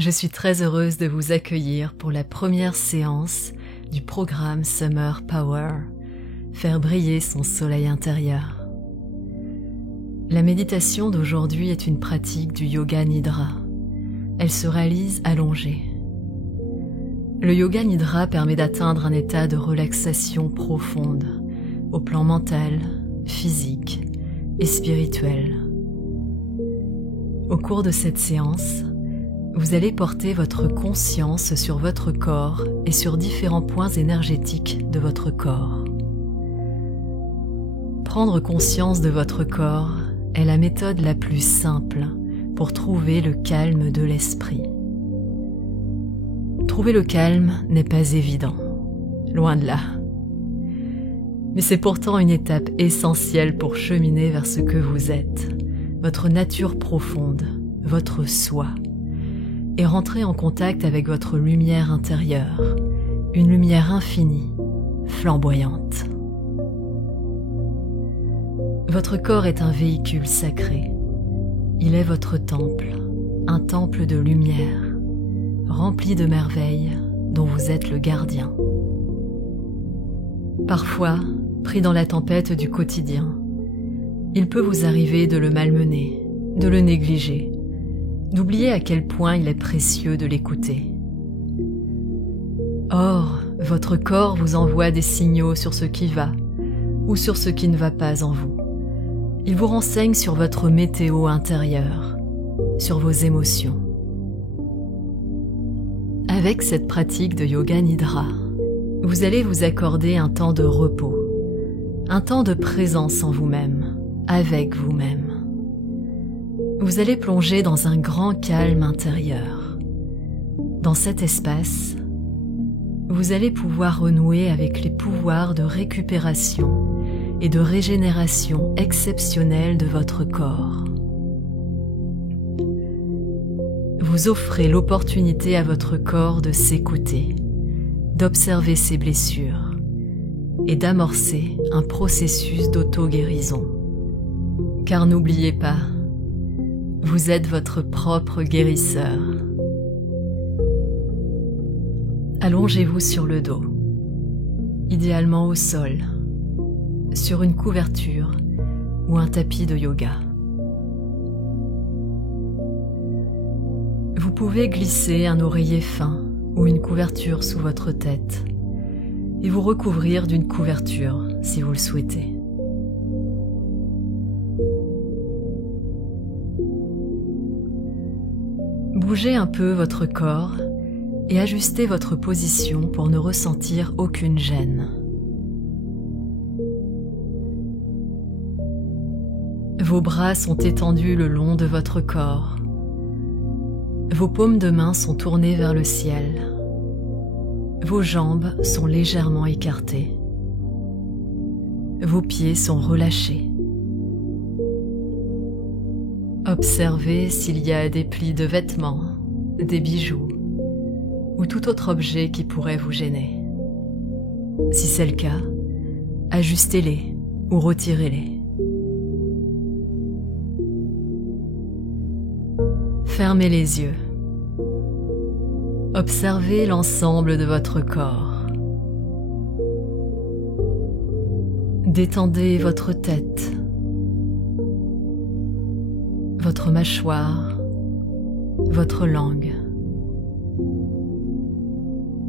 Je suis très heureuse de vous accueillir pour la première séance du programme Summer Power, faire briller son soleil intérieur. La méditation d'aujourd'hui est une pratique du Yoga Nidra. Elle se réalise allongée. Le Yoga Nidra permet d'atteindre un état de relaxation profonde, au plan mental, physique et spirituel. Au cours de cette séance, vous allez porter votre conscience sur votre corps et sur différents points énergétiques de votre corps. Prendre conscience de votre corps est la méthode la plus simple pour trouver le calme de l'esprit. Trouver le calme n'est pas évident, loin de là. Mais c'est pourtant une étape essentielle pour cheminer vers ce que vous êtes, votre nature profonde, votre soi, et rentrer en contact avec votre lumière intérieure, une lumière infinie, flamboyante. Votre corps est un véhicule sacré. Il est votre temple, un temple de lumière, rempli de merveilles dont vous êtes le gardien. Parfois, pris dans la tempête du quotidien, il peut vous arriver de le malmener, de le négliger, d'oublier à quel point il est précieux de l'écouter. Or, votre corps vous envoie des signaux sur ce qui va ou sur ce qui ne va pas en vous. Il vous renseigne sur votre météo intérieure, sur vos émotions. Avec cette pratique de Yoga Nidra, vous allez vous accorder un temps de repos, un temps de présence en vous-même, avec vous-même. Vous allez plonger dans un grand calme intérieur. Dans cet espace, vous allez pouvoir renouer avec les pouvoirs de récupération et de régénération exceptionnels de votre corps. Vous offrez l'opportunité à votre corps de s'écouter, d'observer ses blessures et d'amorcer un processus d'auto-guérison. Car n'oubliez pas, vous êtes votre propre guérisseur. Allongez-vous sur le dos, idéalement au sol, sur une couverture ou un tapis de yoga. Vous pouvez glisser un oreiller fin ou une couverture sous votre tête et vous recouvrir d'une couverture si vous le souhaitez. Bougez un peu votre corps et ajustez votre position pour ne ressentir aucune gêne. Vos bras sont étendus le long de votre corps. Vos paumes de main sont tournées vers le ciel. Vos jambes sont légèrement écartées. Vos pieds sont relâchés. Observez s'il y a des plis de vêtements, des bijoux ou tout autre objet qui pourrait vous gêner. Si c'est le cas, ajustez-les ou retirez-les. Fermez les yeux. Observez l'ensemble de votre corps. Détendez votre tête, votre mâchoire, votre langue.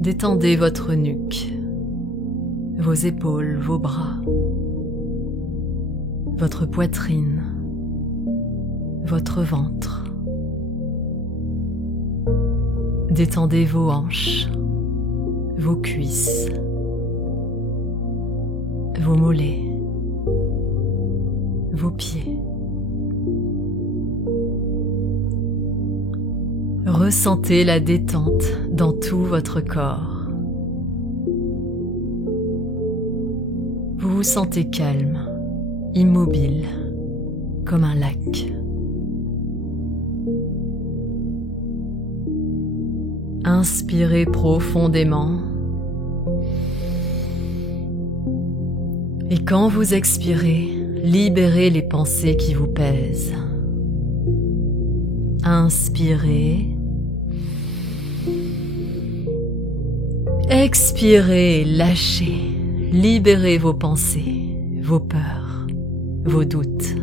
Détendez votre nuque, vos épaules, vos bras, votre poitrine, votre ventre. Détendez vos hanches, vos cuisses, vos mollets, vos pieds. Ressentez la détente dans tout votre corps. Vous vous sentez calme, immobile, comme un lac. Inspirez profondément. Et quand vous expirez, libérez les pensées qui vous pèsent. Inspirez. Expirez, lâchez, libérez vos pensées, vos peurs, vos doutes.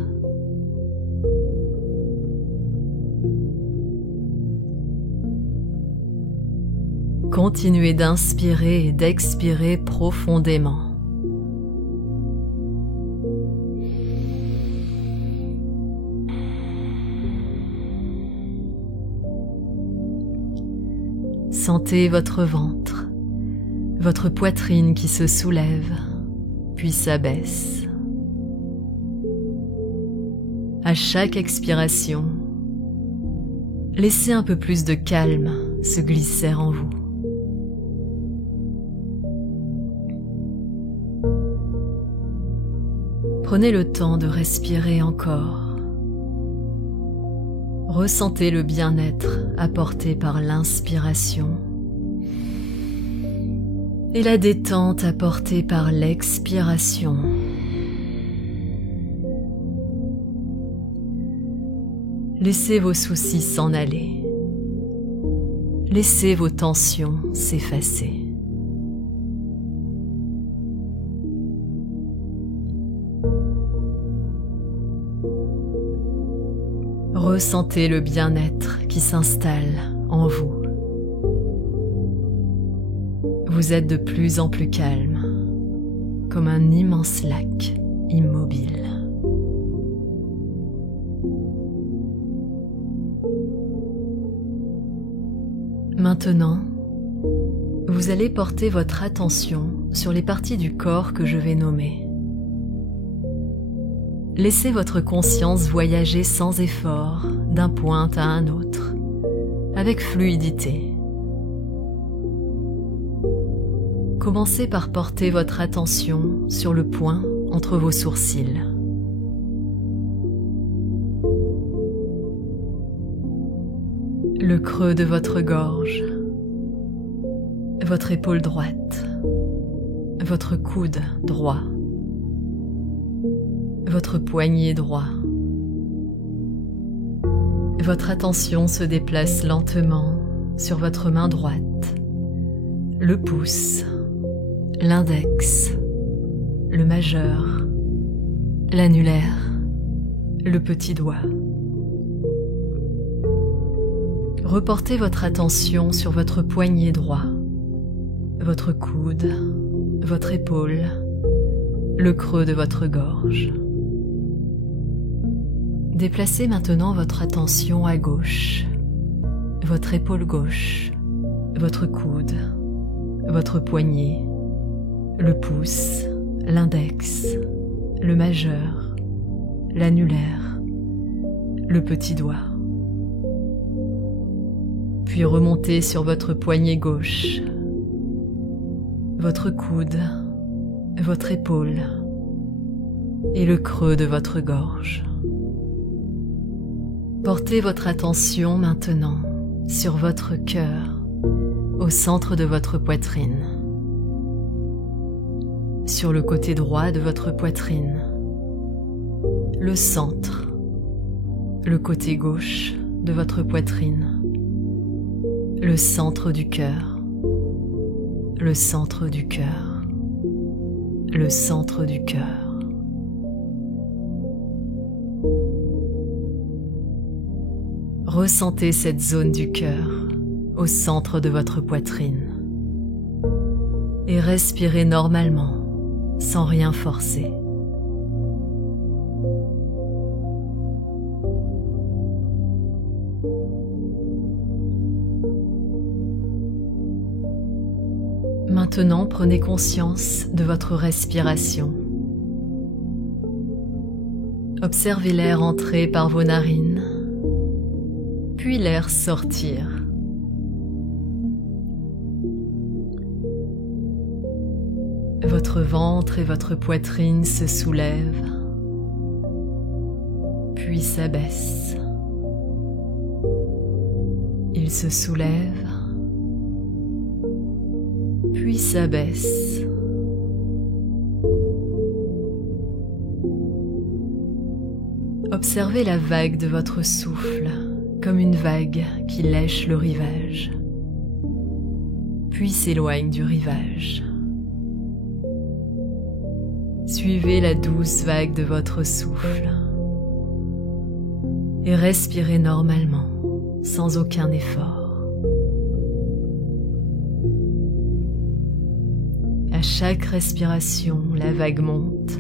Continuez d'inspirer et d'expirer profondément. Sentez votre ventre, votre poitrine qui se soulève, puis s'abaisse. À chaque expiration, laissez un peu plus de calme se glisser en vous. Prenez le temps de respirer encore. Ressentez le bien-être apporté par l'inspiration et la détente apportée par l'expiration. Laissez vos soucis s'en aller. Laissez vos tensions s'effacer. Ressentez le bien-être qui s'installe en vous. Vous êtes de plus en plus calme, comme un immense lac immobile. Maintenant, vous allez porter votre attention sur les parties du corps que je vais nommer. Laissez votre conscience voyager sans effort d'un point à un autre, avec fluidité. Commencez par porter votre attention sur le point entre vos sourcils. Le creux de votre gorge, votre épaule droite, votre coude droit, votre poignet droit. Votre attention se déplace lentement sur votre main droite, le pouce, l'index, le majeur, l'annulaire, le petit doigt. Reportez votre attention sur votre poignet droit, votre coude, votre épaule, le creux de votre gorge. Déplacez maintenant votre attention à gauche, votre épaule gauche, votre coude, votre poignet, le pouce, l'index, le majeur, l'annulaire, le petit doigt. Puis remontez sur votre poignet gauche, votre coude, votre épaule et le creux de votre gorge. Portez votre attention maintenant sur votre cœur, au centre de votre poitrine, sur le côté droit de votre poitrine, le centre, le côté gauche de votre poitrine, le centre du cœur, le centre du cœur, le centre du cœur. Ressentez cette zone du cœur au centre de votre poitrine et respirez normalement, sans rien forcer. Maintenant, prenez conscience de votre respiration. Observez l'air entrer par vos narines, puis l'air sortir. Votre ventre et votre poitrine se soulèvent, puis s'abaissent. Ils se soulèvent, puis s'abaissent. Observez la vague de votre souffle comme une vague qui lèche le rivage. puis s'éloigne du rivage. Suivez la douce vague de votre souffle et respirez normalement, sans aucun effort. À chaque respiration, la vague monte,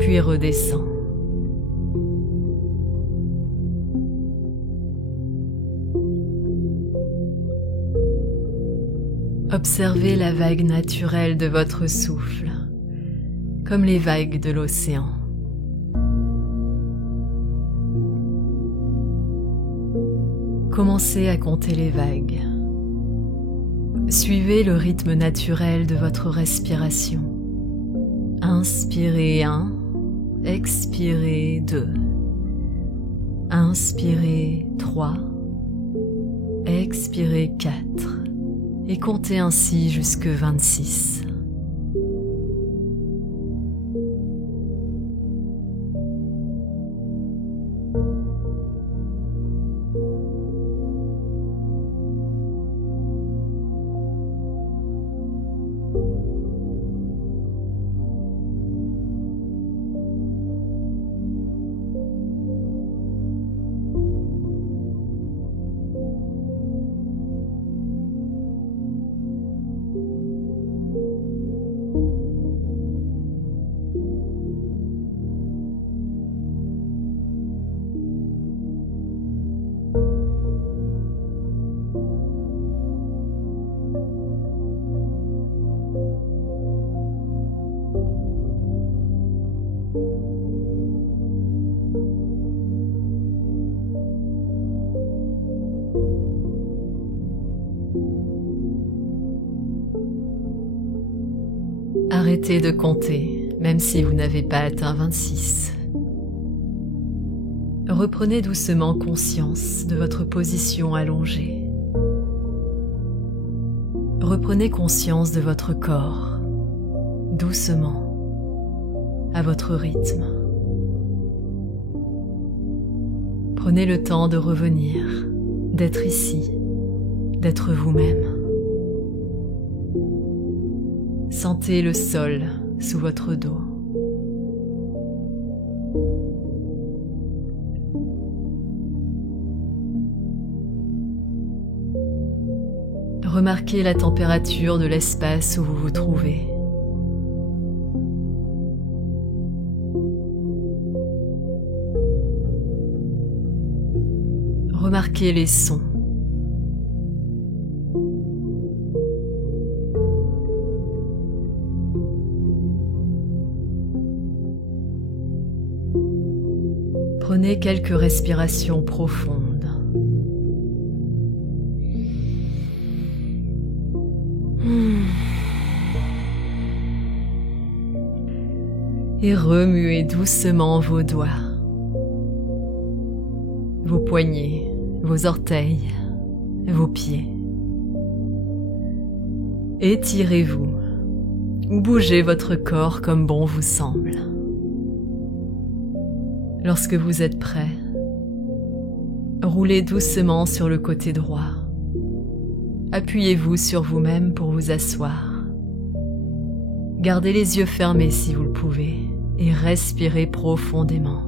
puis redescend. Observez la vague naturelle de votre souffle, comme les vagues de l'océan. Commencez à compter les vagues. Suivez le rythme naturel de votre respiration. Inspirez 1, expirez 2. Inspirez 3, expirez 4. Et comptez ainsi jusque 26. Arrêtez de compter, même si vous n'avez pas atteint 26. Reprenez doucement conscience de votre position allongée. Reprenez conscience de votre corps, doucement, à votre rythme. Prenez le temps de revenir, d'être ici, d'être vous-même. Sentez le sol sous votre dos. Remarquez la température de l'espace où vous vous trouvez. Remarquez les sons. Prenez quelques respirations profondes. Et remuez doucement vos doigts, vos poignets, vos orteils, vos pieds. Étirez-vous ou bougez votre corps comme bon vous semble. Lorsque vous êtes prêt, roulez doucement sur le côté droit. Appuyez-vous sur vous-même pour vous asseoir. Gardez les yeux fermés si vous le pouvez et respirez profondément.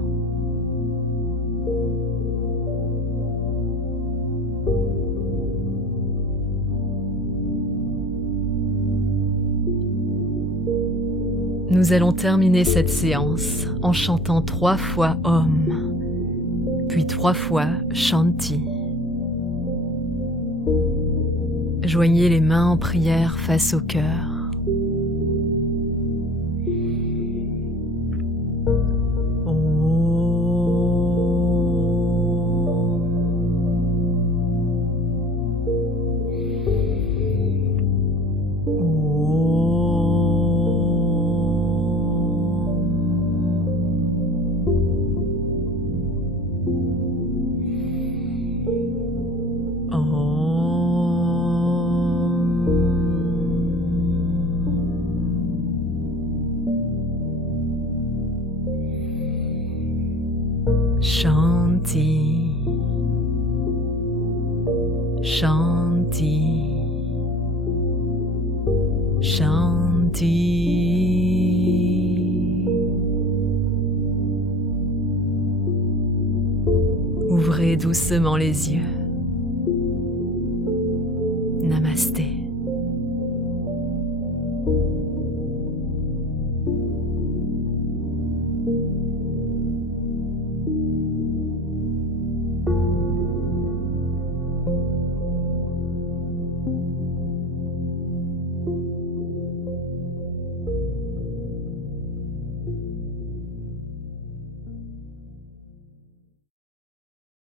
Nous allons terminer cette séance en chantant 3 fois Om, puis 3 fois Shanti. Joignez les mains en prière face au cœur. Shanti, Shanti. Shanti. Ouvrez doucement les yeux. Namasté.